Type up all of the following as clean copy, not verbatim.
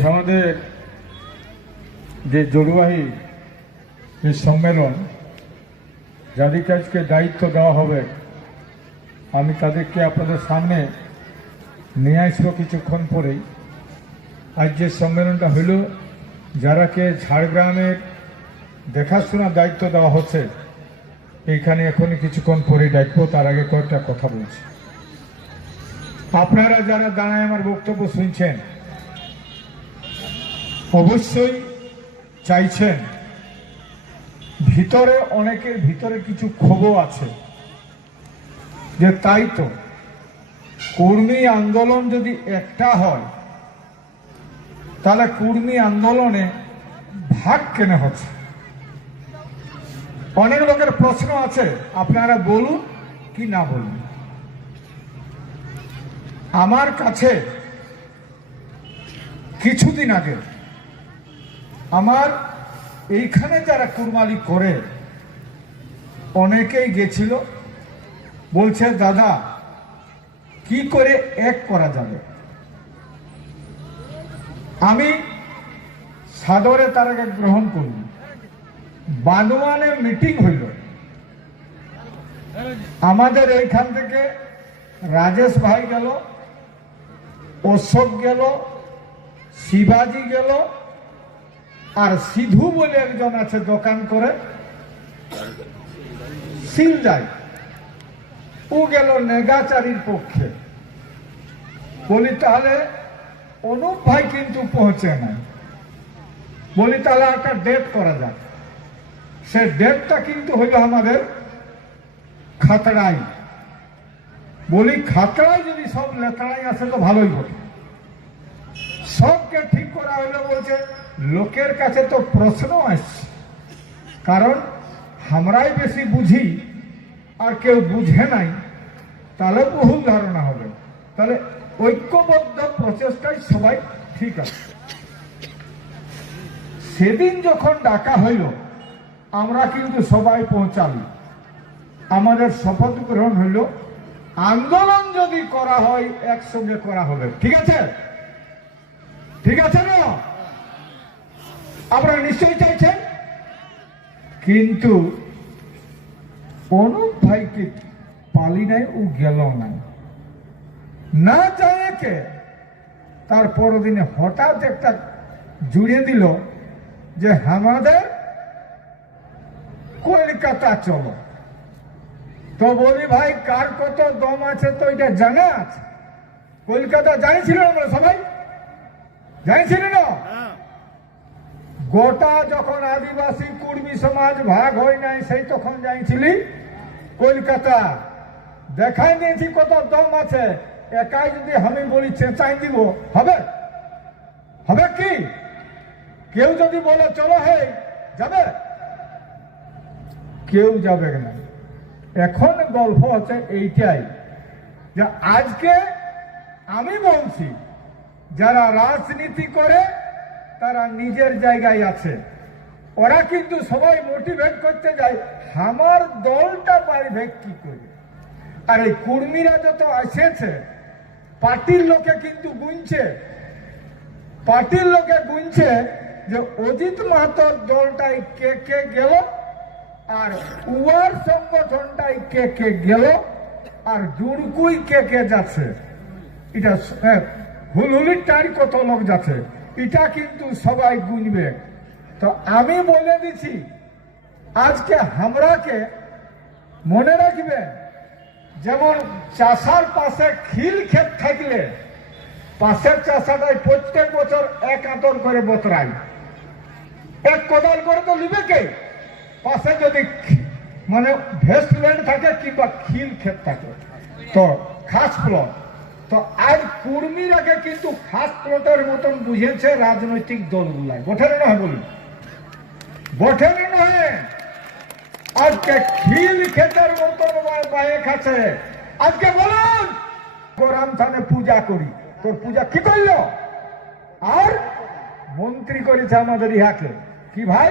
আমাদের যে জলবাহী যে সম্মেলন, যাদেরকে আজকে দায়িত্ব দেওয়া হবে, আমি তাদেরকে আপনাদের সামনে নিয়ে আসবো কিছুক্ষণ পরেই। আজ যে সম্মেলনটা হইল, যারাকে ঝাড়গ্রামের দেখাশোনার দায়িত্ব দেওয়া হচ্ছে, এইখানে এখনই কিছুক্ষণ পরেই ডাকবো। তার আগে কয়েকটা কথা বলছি। আপনারা যারা দাঁড়ায় আমার বক্তব্য শুনছেন, অবশ্যই চাইছেন, ভিতরে অনেকের ভিতরে কিছু ক্ষোভও আছে যে তাই তো কর্মী আন্দোলন যদি একটা হয়, তাহলে কর্মী আন্দোলনে ভাগ কেন হচ্ছে। অনেক লোকের প্রশ্ন আছে, আপনারা বলুন কি না বলুন। আমার কাছে কিছুদিন আগে আমার এইখানে যারা কুরবানি করে অনেকেই গেছিল, বলছে দাদা কি করে এক করা যাবে। আমি সাদরে তারাকে গ্রহণ করব। বান্দোয়ানে মিটিং হইল, আমাদের এইখান থেকে রাজেশ ভাই গেল, অশোক গেল, শিবাজি গেল, আর সিধু বলে একজন আছে দোকান করে সিলজাই, ও গেল নেগাচারীর পক্ষে। বলি তাহলে অনুপ ভাই কিন্তু পৌঁছে নাই, বলি তাহলে একটা ডেট করা যাক। সে ডেটটা কিন্তু হইল আমাদের খাতড়াই। বলি খাতড়াই যদি সব লেতড়াই আসে তো ভালোই হবে। সবকে ঠিক করা হইলো, বলছে লোকের কাছে তো প্রশ্ন আসছে, কারণ আমরাই বেশি বুঝি আর কেউ বুঝে নাই, তাহলে বহু ধারণা হবে। তাহলে ঐক্যবদ্ধ প্রচেষ্টায় সবাই ঠিক আছে। সেদিন যখন ডাকা হইল, আমরা কিন্তু সবাই পৌঁছালি। আমাদের শপথ গ্রহণ হইল, আন্দোলন যদি করা হয় একসঙ্গে করা হবে। ঠিক আছে, ঠিক আছে না? আপনারা নিশ্চয়ই চাইছেন। কিন্তু অনুপ ভাইকে পালি নাই, ও গেল না যায় কে। তার পরদিনে হঠাৎ একটা জুড়ে দিল যে আমাদের কলকাতা চলো। তো বলি ভাই কার কত দম আছে তো এটা জানা আছে। কলকাতা জানিছিল আমরা সবাই, জানিছিল না? গোটা যখন আদিবাসী কুর্মী সমাজ ভাগ হয় নাই, সেই তখন যাইছিলি কলকাতা। দেখাই দিয়েছি কত দম আছে। একাই যদি আমি বলি চেঁচাই দিব, হবে? হবে কি? কেউ যদি বলে চলো হে যাবে, কেউ যাবে না। এখন গল্প হচ্ছে এইটাই যে আজকে আমি বলছি, যারা রাজনীতি করে তারা নিজের জায়গায় আছে। ওরা কিন্তু সবাই মোটিভেট করতে যায় আমার দলটা বাড়বে কি করে। আর এই কর্মীরা যত এসেছে, পার্টির লোকে কিন্তু গুনছে, পার্টির লোকে গুনছে যে অজিত মাহাতোর দলটাই কে কে গেল, আর উয়ার সংগঠনটাই কে কে গেল, আর জুড়কুই কে কে যাচ্ছে। এটা হুলহুলির টাইর কত লোক যাচ্ছে, এটা কিন্তু সবাই গুনবে। তো আমি বলে দিছি, আজকে আমরাকে মনে রাখবেন, যেমন চাষার পাশে খিল ক্ষেত থাকলে পাশের চাষাটাই প্রত্যেক বছর এক আতর করে বতরায়, এক কোদাল করে তো নিবে কে। পাশে যদি মানে ভেস্টল্যান্ড থাকে কিংবা খিল ক্ষেত থাকে তো খাস প্লট। তো আজ কর্মীরাকে কিন্তু খাস প্লটের মতন বুঝেছে রাজনৈতিক দলগুলাই। বঠেন নয়, বলুন বঠেন নয়। আজকে খিল ক্ষেতের মতন বায়ে খাচ্ছে। আজকে বলুন গোরাম থানে পূজা করি, তোর পূজা কি করলো? আর মন্ত্রী করেছে আমাদের ইহাকে কি ভাই,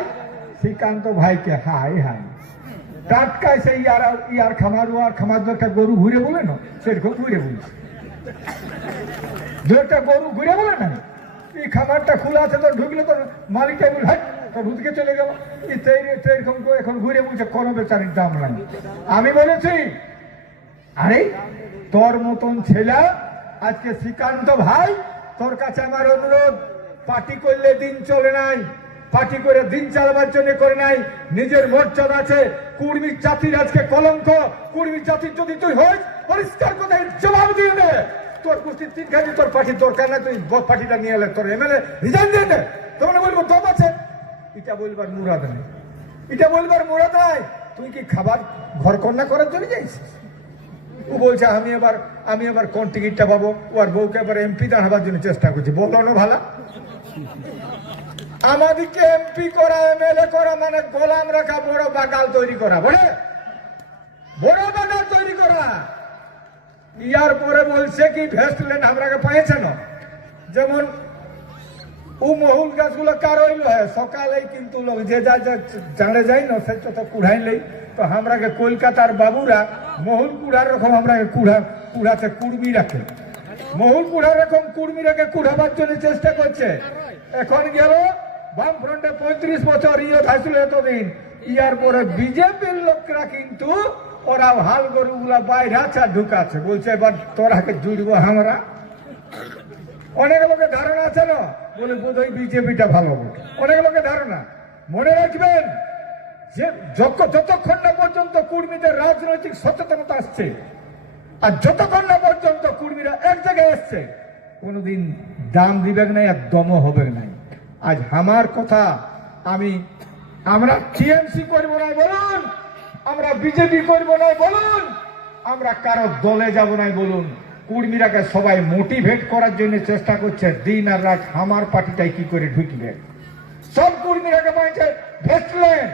শ্রীকান্ত ভাইকে। হাই হাই, টাটকায় সেই ইয়ার খামার আর খামার দরকার গরু ঘুরে বলে না, সেরকম ঘুরে বলছে। দুটা গরু ঘুরে বলে না, খামারটা খোলা আছে, তো ঢুকলে তো মালিকটা বলে হাট তো ঢুকে চলে গেল। এরকম এখন ঘুরে বলছে কোনো বেচারির দাম নাই। আমি বলেছি আরে তোর মতন ছেলে আজকে শ্রীকান্ত ভাই, তোর কাছে আমার অনুরোধ, পার্টি করলে দিন চলে নাই, পার্টি করে দিন চালাবার জন্য করে নাই, নিজের মর্যাদা আছে। কুর্মী জাতির আজকে কলঙ্ক, কুর্মী জাতির যদি তুই হস পরিষ্কার কথা জবাব দিয়ে দে। তোর কুস্তির তিন খালি তোর পার্টির দরকার না, তুই পার্টিটা নিয়ে এলে তোর এমএলএ রিজাইন দিয়ে দে। তখন বলবো দম আছে, এটা বলবার মুরাদ নেই, এটা বলবার মুরাদ নাই। তুই কি খাবার ঘর কন্যা করার জন্য যাইছিস? ও বলছে আমি এবার কোন টিকিটটা পাবো, ওর বউকে এবার এমপি দাঁড়াবার জন্য চেষ্টা করছি। বলো না ভালা, আমাদেরকে এমপি করা এমএলএ করা মানে গোলাম রাখা, বড় বাগাল তৈরি করা, বলে বড় বাগাল তৈরি করা। ইয়ার পরে বলছে কি ভেস্টল্যান্ড আমরাকে পাইছে না, যেমন ও মহুল গাছগুলো কার হইল সকালেই কিন্তু লোক যে যা জানে যাই না সে তো কুড়াইলেই তো আমরাকে কলকাতার বাবুরা মহুল কুড়ার রকম আমরাকে কুড়াতে কুড়মি রাখে, মহুল কুড়ার রকম কুড়মি রাখে কুড়াবার জন্য চেষ্টা করছে। এখন গেল বামফ্রন্টে 35 বছর ইয়ে থাকছিল এতদিন, ইয়ার পরে বিজেপির লোকরা কিন্তু ওরা হাল গরুগুলা বাইরে আছে ঢুকাচ্ছে, বলছে এবার তোরাকে জুড়বো আমরা। অনেক লোকের ধারণা আছে না, বলে বোধহয় বিজেপিটা ভালো বটে, অনেক লোকের ধারণা। মনে রাখবেন যে যতক্ষণ না পর্যন্ত কর্মীদের রাজনৈতিক সচেতনতা আসছে, আর যতক্ষণ না পর্যন্ত কর্মীরা এক জায়গায় আসছে, কোনোদিন দাম দিবে নাই, আর দমও হবে নাই। আজ আমার কথা, আমরা টিএমসি করবো না বলুন, আমরা বিজেপি করবো না বলুন, আমরা কারো দলে যাব না বলুন, কর্মীরাকে সবাই মোটিভেট করার জন্য চেষ্টা করছে দিন আর রাত আমার পার্টিটাই কি করে ঢুকবে। সব কর্মীরাকে বলছে ভেস্টল্যান্ড,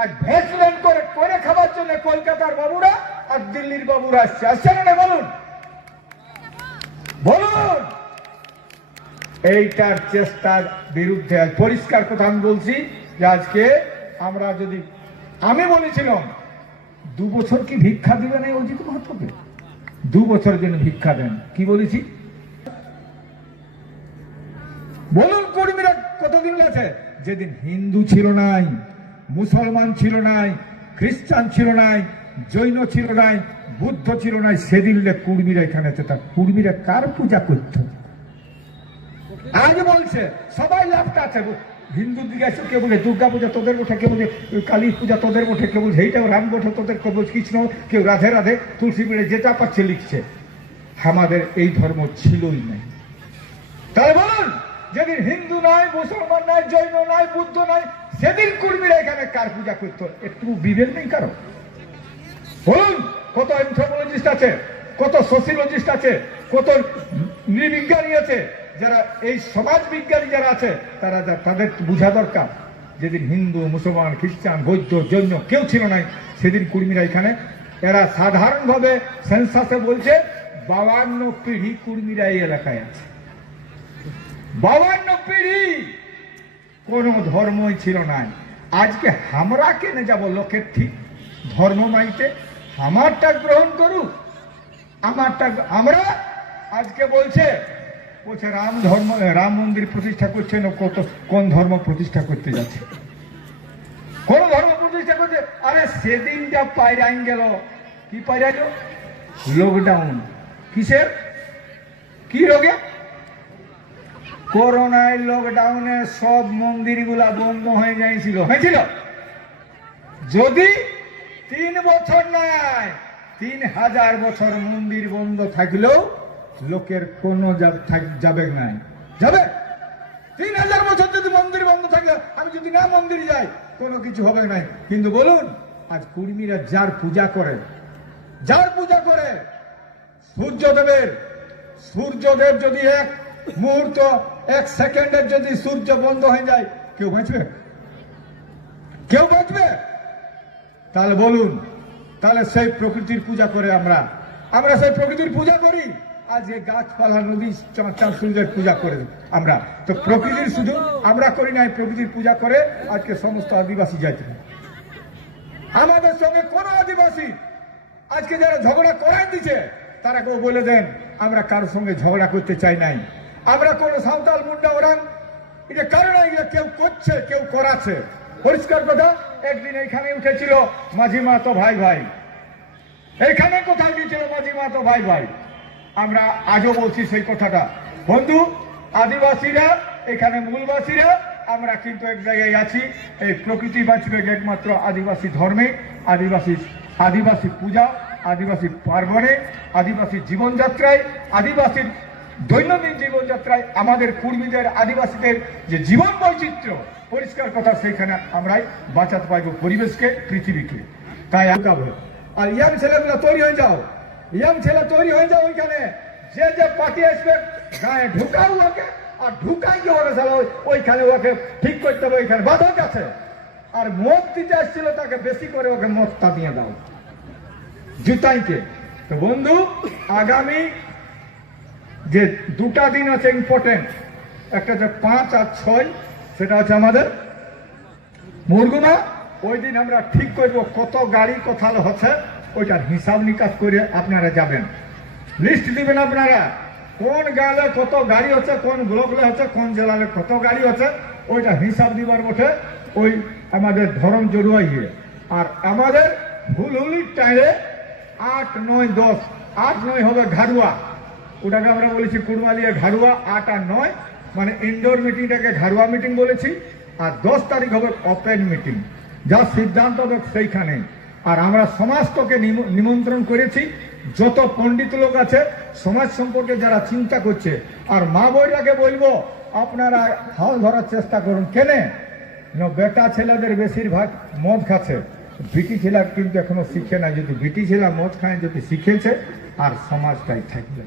আর ভেস্টল্যান্ড করে খাবার জন্য কলকাতার বাবুরা আর দিল্লির বাবুরা আসছে না বলুন, বলুন। এইটার চেষ্টার বিরুদ্ধে পরিষ্কার কথা আমি বলছি যে আজকে আমরা যদি, আমি বলেছিলাম 2 বছর কি ভিক্ষা দিবে না অজিত মাহাতোকে, 2 বছরের জন্য ভিক্ষা দেন, কি বলেছি বলুন। কর্মীরা কতদিন আছে? যেদিন হিন্দু ছিল নাই, মুসলমান ছিল নাই, খ্রিস্টান ছিল নাই, জৈন ছিল নাই, বুদ্ধ ছিল নাই, সেদিন কর্মীরা এখানে আছে। তা কর্মীরা কার পূজা করত? আজ বলছে সবাই লাভটা আছে, হিন্দু দিকে আছে, কেউ বলে দুর্গা পূজা তোদের বটে, কেউ বলে কালী পূজা তোদের বটে, কেউ বলছে এইটাও রাম বটে তোদের, কেউ বলছে কৃষ্ণ, কেউ রাধে রাধে তুলসী মিলে যেটা পাচ্ছে লিখছে। আমাদের এই ধর্ম ছিলই নাই। তাহলে বলুন, যেদিন হিন্দু নাই, মুসলমান নাই, জৈন নাই, বুদ্ধ নাই, সেদিন কর্মীরা এখানে কার পূজা করতো? একটু বিবেক নেই কারো? বলুন, কত এনথ্রোপোলজিস্ট আছে, কত সোসিওলজিস্ট আছে, কত নৃবিজ্ঞানী আছে, যারা এই সমাজ বিজ্ঞানী যারা আছে, তাদের বোঝা দরকার যেদিন হিন্দু, মুসলমান, খ্রিস্টান, বৌদ্ধ, জৈন কেউ ছিল নাই, সেদিন কর্মীরা এখানে। এরা সাধারণভাবে সেন্সাসে বলছে 52 পিঢ়ি কর্মীরা এই এলাকায় আছে। 52 পিঢ়ি কোন ধর্মই ছিল নাই। আজকে আমরা কেনে যাব লোকের ঠিক ধর্ম মাইতে? আমারটা গ্রহণ করুক, আমারটা। আমরা আজকে বলছে রাম মন্দির প্রতিষ্ঠা করছে না, কোন ধর্ম প্রতিষ্ঠা করতে যাচ্ছে, কোন ধর্ম প্রতিষ্ঠা করছে। আরে সেদিনটা পাইরাইন গেল, কি পাইরাইল? লকডাউন। কিসের? কি রোগে? করোনায় লকডাউনে সব মন্দিরগুলা বন্ধ হয়ে যাইছিল, হয়েছিল। যদি 3 বছর নয় 3000 বছর মন্দির বন্ধ থাকলেও লোকের কোনো যাবে নাই, যাবে। 3000 বছর যদি মন্দির বন্ধ থাকলে, আমি যদি না মন্দিরে যাই, কোনো কিছু হবে নাই। কিন্তু বলুন, আজ কর্মীরা যার পূজা করে সূর্যদেব যদি এক মুহূর্ত, 1 সেকেন্ডের যদি সূর্য বন্ধ হয়ে যায়, কেউ বাঁচবে? কেউ বাঁচবে? তাহলে বলুন, তাহলে সেই প্রকৃতির পূজা করে আমরা সেই প্রকৃতির পূজা করি। আজকে গাছপালা, নদী, চাঁদ সূর্যের পূজা করে আমরা, তো প্রকৃতির শুধু আমরা করি নাই, প্রকৃতির পূজা করে আজকে সমস্ত আদিবাসী যাইতে। আমাদের সঙ্গে কোন আদিবাসী আজকে যারা ঝগড়া করাই দিচ্ছে, তারা কেউ বলে দেন আমরা কারোর সঙ্গে ঝগড়া করতে চাই নাই। আমরা কোন সাঁওতাল মুন্ডা ওরাং এটা কারণ এগুলো কেউ করছে কেউ করাচ্ছে পরিষ্কার কথা। একদিন এইখানে উঠেছিল মাঝি মাহাতো ভাই ভাই, এইখানে কোথায় গিয়েছিল মাঝি মাহাতো ভাই ভাই। আমরা আজও বলছি সেই কথাটা, বন্ধু আদিবাসীরা এখানে মূলবাসীরা আমরা কিন্তু এক জায়গায় আছি। এই প্রকৃতি বাঁচবে একমাত্র আদিবাসী ধর্মে, আদিবাসী পূজা, আদিবাসী পার্বণে, আদিবাসী জীবনযাত্রায়, আদিবাসীর দৈনন্দিন জীবনযাত্রায় আমাদের কর্মীদের আদিবাসীদের যে জীবন বৈচিত্র্য পরিষ্কার কথা, সেইখানে আমরাই বাঁচাতে পারবো পরিবেশকে, পৃথিবীকে। তাই আর ইয়াং ছেলেগুলো তৈরি হয়ে যাও, ইয়াং ছেলে তৈরি হয়ে যাও। ওইখানে যে যে পার্টি আসবে গায়ে ঢুকাও ওকে, আর ঢুকাই যে ওরা চালা ওইখানে ওকে ঠিক করতে হবে। ওইখানে বাধক আছে, আর মদ দিতে আসছিল তাকে বেশি করে ওকে মদটা দিয়ে দাও জুতাইকে। তো বন্ধু আগামী যে দুটা দিন আছে ইম্পর্টেন্ট, একটা হচ্ছে 5 আর 6, সেটা হচ্ছে আমাদের মুরগুমা। ওই দিন আমরা ঠিক করব কত গাড়ি কোথাও হচ্ছে, ওইটার হিসাব নিকাশ করে আপনারা যাবেন, লিস্ট দিবেন আপনারা কোন গালে কত গাড়ি হচ্ছে, কোন ব্লকে হচ্ছে, কোন জেলায় কত গাড়ি হচ্ছে, ওইটা হিসাব দিবার বটে। ওই আমাদের ধরম জড়ুয়াই। আর আমাদের হুলহুলির টাইমে 8, 9, 10, 8, 9 হবে ঘাড়ুয়া, ওটাকে আমরা বলেছি কুড়মালিয়া ঘাড়ুয়া। 8 আর 9 মানে ইনডোর মিটিংটাকে ঘাড়ুয়া মিটিং বলেছি। আর 10 তারিখ হবে ওপেন মিটিং, যা সিদ্ধান্ত হবে সেইখানে। আর আমরা সমাজকে নিমন্ত্রণ করেছি, যত পণ্ডিত লোক আছে সমাজ সম্পর্কে যারা চিন্তা করছে। আর মা বইটাকে বলবো আপনারা হাল ধরার চেষ্টা করুন। কেনে বেটা ছেলেদের বেশিরভাগ মদ খাচ্ছে, বিটি ছেলে কিন্তু এখনো শিখে নাই। যদি বিটি ছেলে মদ খায় যদি শিখেছে, আর সমাজটাই থাকবে,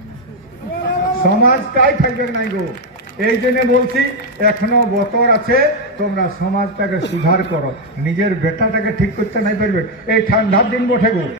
সমাজটাই থাকবে নাই গো। এই জন্য বলছি এখনো বতর আছে, তোমরা সমাজটাকে সুধার করো। নিজের বেটাটাকে ঠিক করতে নাই পারবে, এই ঠান্ডার দিন বটে গো।